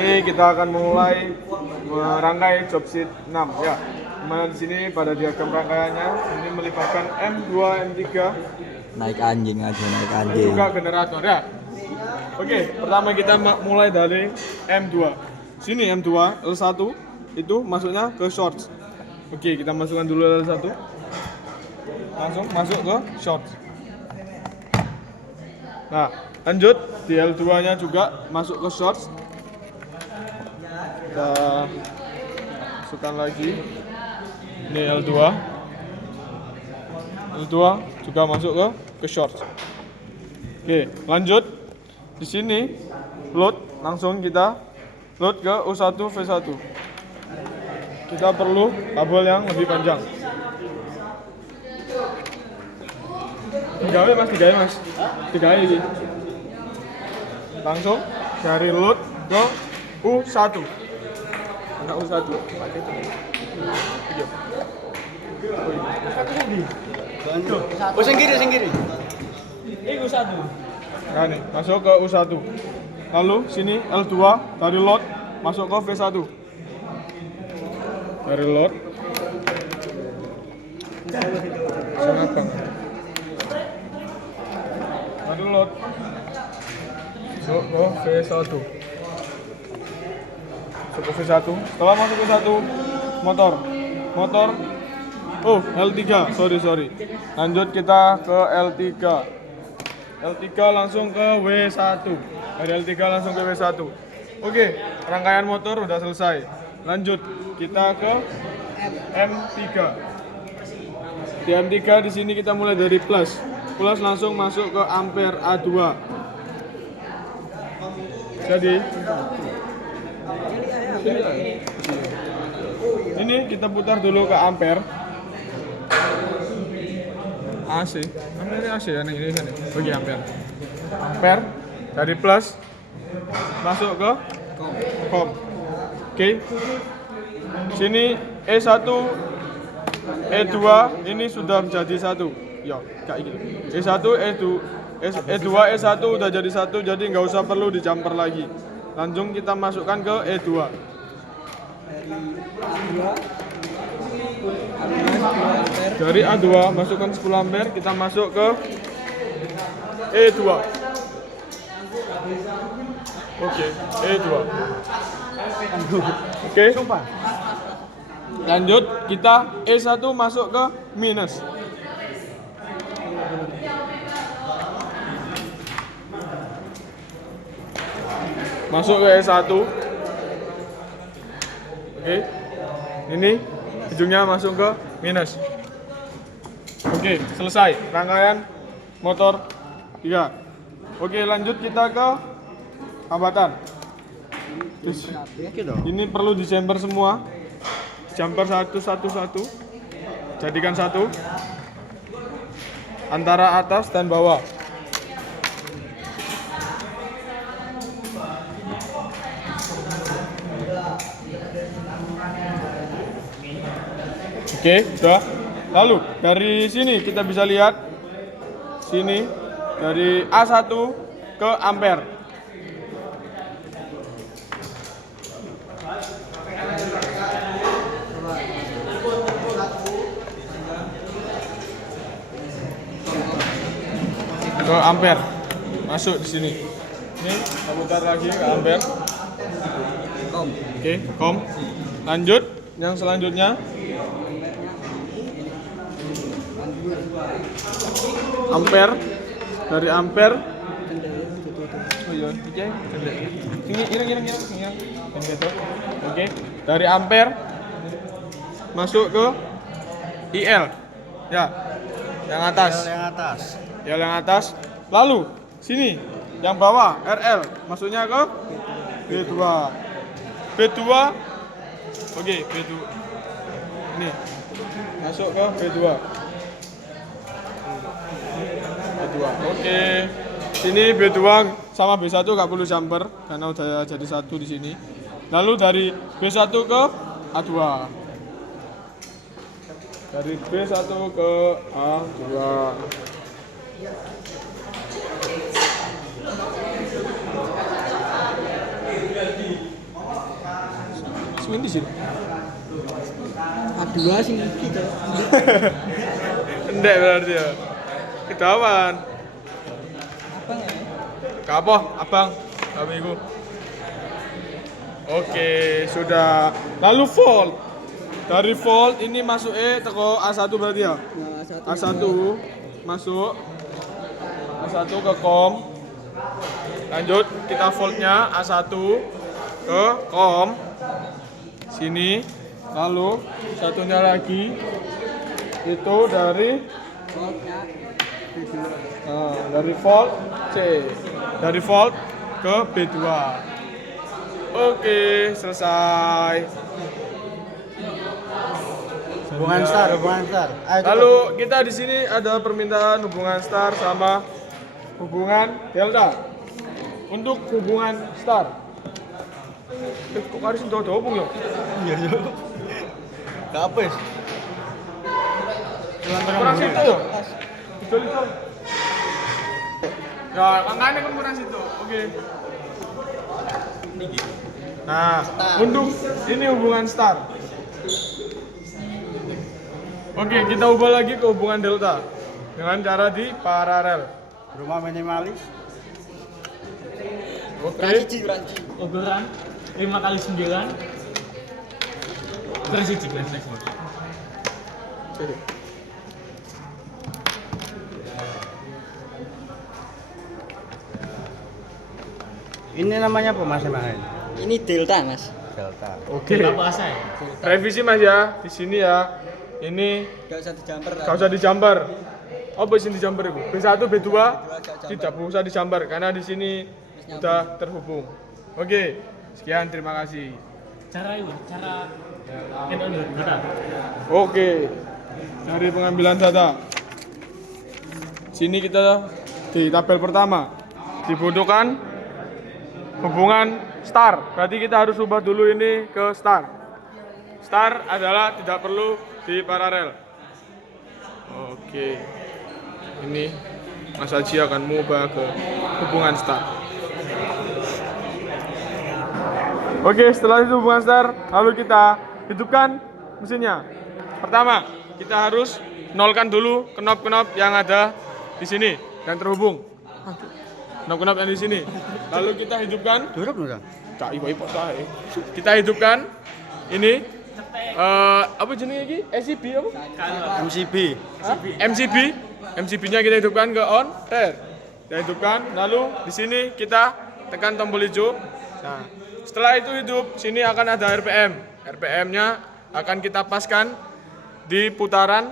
Ini kita akan mulai merangkai job sheet 6 ya. Di sini pada diagram rangkaiannya ini melibatkan M2, M3 Naik anjing aja, naik anjing. juga generator ya. Oke, pertama kita mulai dari M2. Sini M2 L1 itu masuknya ke shorts. Oke, kita masukkan dulu L1. Langsung masuk ke shorts. Nah, lanjut di L2-nya juga masuk ke shorts. Kita masukkan lagi. Ini L2 juga masuk ke shorts. Oke, lanjut di sini load, langsung kita load ke U1 V1. Kita perlu kabel yang lebih panjang. Digawe mas. Digawe sih. Langsung dari load ke U1. Anak U1. Pakai itu. Oh, sendiri. Ini U1. Nah nih, masuk ke U1. Lalu sini L2 dari load masuk ke V1. Dari load sangat bang. Dari load masuk ke V1. Masuk ke V1. Setelah masuk ke V1, motor. Oh, L3. Sorry. Lanjut kita ke L3. L3 langsung ke W1. Dari L3 langsung ke W1. Oke, rangkaian motor udah selesai. Lanjut kita ke M3. Di M3 di sini kita mulai dari plus. Plus langsung masuk ke ampere A2. Jadi ini kita putar dulu ke ampere. AC. Ini AC ya nih, ini sana. Bagi ampere. Ampere dari plus masuk ke com. Oke. Sini E1 E2 ini sudah menjadi satu. Ya, kayak gitu. E1 E2 E1 udah jadi satu, jadi nggak usah perlu dijumper lagi. Langsung kita masukkan ke E2. Dari A2 masukkan 10 ampere, kita masuk ke E2. Oke, E2. Oke. Lanjut kita E1 masuk ke minus. Masuk ke E1. Oke. Ini ujungnya masuk ke minus. Oke, selesai rangkaian motor 3. Oke, lanjut kita ke hambatan. Ini perlu dijumper semua. Jumper satu. Jadikan satu antara atas dan bawah. Oke, sudah. Lalu dari sini kita bisa lihat sini dari A1 ke ampere. Ke ampere. Masuk di sini. Ini kita putar lagi ke ampere. Oke, com. Lanjut yang selanjutnya. Ampere, dari ampere. Oh iya, sini ireng. Oke, dari ampere masuk ke IL. Ya, yang atas. Yang atas. Lalu sini yang bawah RL, masuknya ke B2. Oke, B2. Ini masuk ke B2. Oke. Sini B2 sama B1 nggak perlu jumper karena udah jadi satu di sini. Lalu dari B1 ke A2. Dari B1 ke A2. ngendi sih? A2 sing iki to. Ndek berarti ya. Kedawan. Abang ya. Kapo, abang. Kami iku. Oke, sudah. Lalu volt. Dari volt ini masuk teko A1 berarti ya? Nah, A1 masuk. A1 ke kom. Lanjut kita voltnya A1 ke kom. Sini. Lalu satunya lagi itu dari dari volt C. Dari volt ke B2. Oke, selesai. Hubungan star. Ayo, Lalu kita di sini ada permintaan hubungan star sama hubungan delta. Untuk hubungan star. Kok harus itu ada hubung ya? iya. Gak apa sih? Kurang situ ya? Betul itu. Ya, makanya kan kurang situ. Oke. Nah, untuk ini hubungan star. Oke, kita ubah lagi ke hubungan delta dengan cara di paralel. Rumah minimalis. Oke. Oberan 5 kali 9 terus siji kelas. Ini namanya apa mas Mahen? Ini delta, Mas. Delta. Oke. Apa asa ya? Revisi Mas ya, di sini ya. Ini Gak usah dijamper. gak usah dijambar. Apa sih dijambar itu? B1, B2 tidak usah dijambar karena di sini sudah terhubung. Oke, sekian terima kasih. Cara itu, cara data. Oke, dari pengambilan data. Sini kita di tabel pertama dibutuhkan hubungan star. Berarti kita harus ubah dulu ini ke star. Star adalah tidak perlu di paralel. Oke, ini Mas Haji akan mengubah ke hubungan star. Oke, setelah itu hubungan star, lalu kita hidupkan mesinnya. Pertama, kita harus nolkan dulu knop-knop yang ada di sini yang terhubung. Knop-knop yang di sini. Lalu kita hidupkan. Duruk nggak? Cak ipo tae. Kita hidupkan ini apa jenisnya ini? SCB apa? MCB. Hah? MCB. MCB-nya kita hidupkan ke on. Kita hidupkan. Lalu di sini kita tekan tombol hijau. Nah, setelah itu hidup, sini akan ada RPM. RPM-nya akan kita paskan di putaran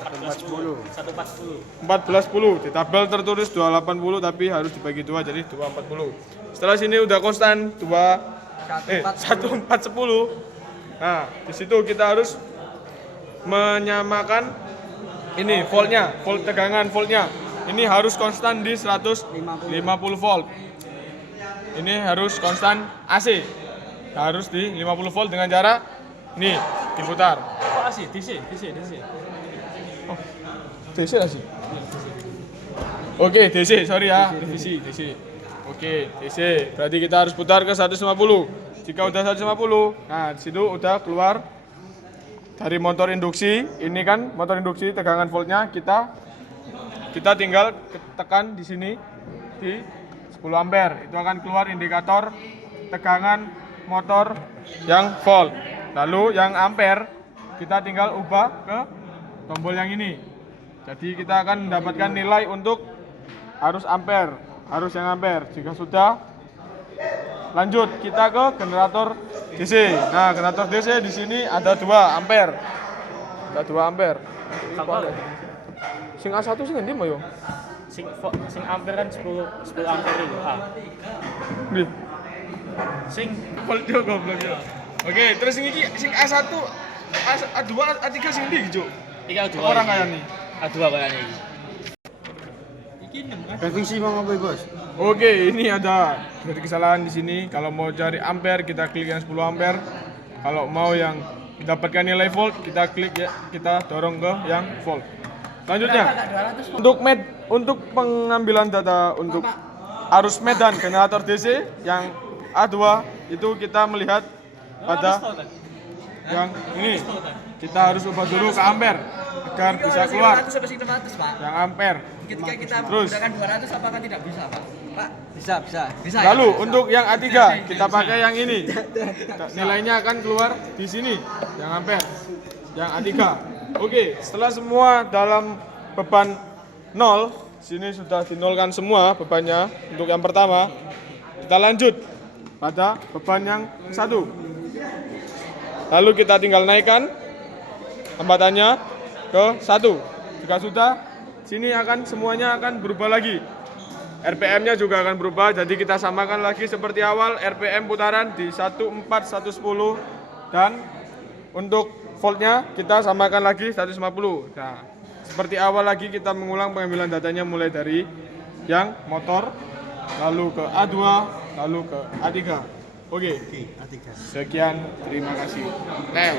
1410. Di tabel tertulis 280 tapi harus dibagi 2 jadi 240. Setelah sini udah konstan 1410. Nah, di situ kita harus menyamakan ini voltnya, volt tegangan voltnya. Ini harus konstan di 150 volt. Ini harus konstan AC. Harus di 50 volt dengan cara nih diputar. Kok AC? DC. Oh, DC lah sih. Oke, DC, sorry ya, revisi DC. Oke, DC. Berarti kita harus putar ke 150. Jika udah 150, nah di situ udah keluar dari motor induksi. Ini kan motor induksi tegangan voltnya kita tinggal tekan di sini di 10 ampere. Itu akan keluar indikator tegangan motor yang volt. Lalu yang ampere kita tinggal ubah ke tombol yang ini. Jadi kita akan mendapatkan nilai untuk arus ampere, arus yang ampere. Jika sudah, lanjut kita ke generator DC. Nah, generator DC di sini ada 2 ampere. Ada 2 ampere. Kapal. Sing A1 sing endi mo yo? Sing ampere kan 10 ampere itu. Nggih. Sing Volt yo goblok yo. Oke, terus sing iki sing A1, A2, A3 sing ndi, Jo? iki A2. Orang kaya nih. A2 kayaknya iki. Revisi mau apa bos? Oke, ini ada dari kesalahan di sini. Kalau mau cari ampere, kita klik yang 10 ampere. Kalau mau yang mendapatkan nilai volt, kita klik ya, kita dorong ke yang volt. Selanjutnya, untuk pengambilan data untuk arus medan generator DC yang A2 itu kita melihat pada yang ini. Kita harus ubah dulu ke ampere agar bisa keluar 200 sampai 600, Pak. yang ampere. Ketika kita Terus. menggunakan 200 apakah tidak bisa, Pak? Pak, bisa. Bisa. Lalu ya? untuk yang A3 kita pakai yang ini. Nilainya akan keluar di sini yang ampere, yang A3. Oke, setelah semua dalam beban 0, sini sudah dinolkan semua bebannya untuk yang pertama. Kita lanjut pada beban yang 1. Lalu kita tinggal naikkan hambatannya ke 1. Jika sudah, sini akan semuanya akan berubah lagi. RPM-nya juga akan berubah, jadi kita samakan lagi seperti awal. RPM putaran di 14110 dan untuk voltnya kita samakan lagi 150. Nah, seperti awal lagi kita mengulang pengambilan datanya mulai dari yang motor, lalu ke A2, lalu ke A3. Oke, Oke, A3. sekian, terima kasih. Nel.